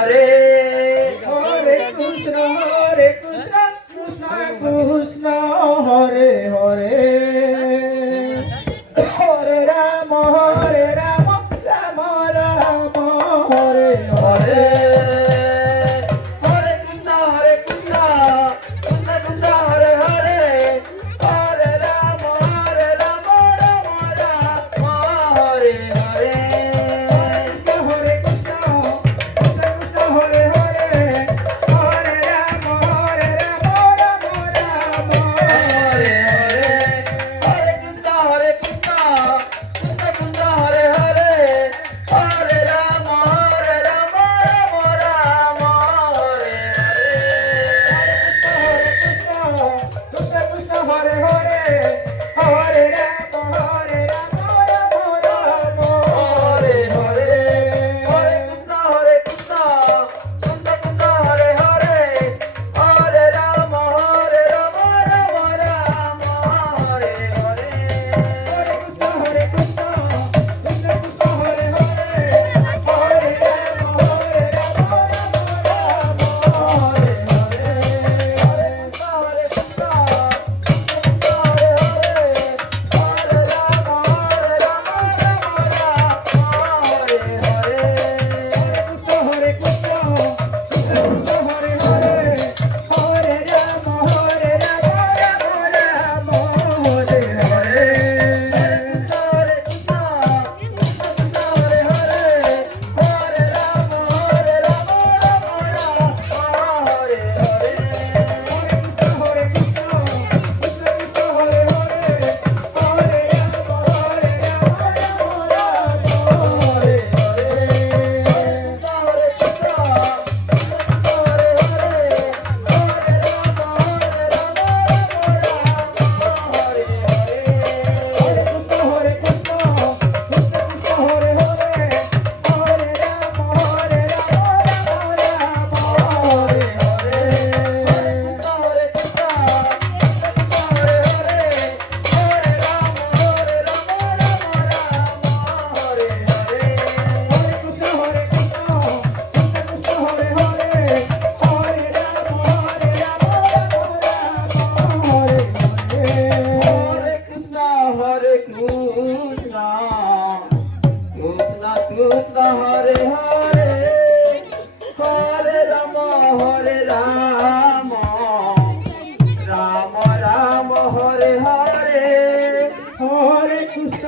Hare Hare Krishna Krishna Krishna Hare Hare Hare Ram Ram Ram Hare Hare Hare Krishna Krishna Krishna Hare Hare Hare Ram Ram Ram Hare Hare Hare Krishna Krishna Hare Hare Hare Ram Ram Ram Hare Hare Hare Krishna Krishna Krishna Hare Hare Hare Ram Ram Ram Hare Krishna Hare Hare Hare Ram Ram Ram Hare Hare Hare Krishna Krishna Krishna Hare Hare Hare Ram Ram Ram Hare Hare Hare Krishna Krishna Hare Hare Hare Ram Hare Hare Krishna Krishna Hare Hare Hare Ram Ram Hare Hare Hare Krishna Krishna Hare Hare Hare Ram Hare Hare Krishna Krishna Hare Hare Hare Ram Hare Hare Hare Hare Ram Hare Ram Ram Ram Hare Hare Hare Krishna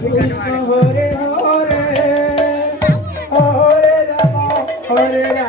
Krishna Hare Hare Hare Ram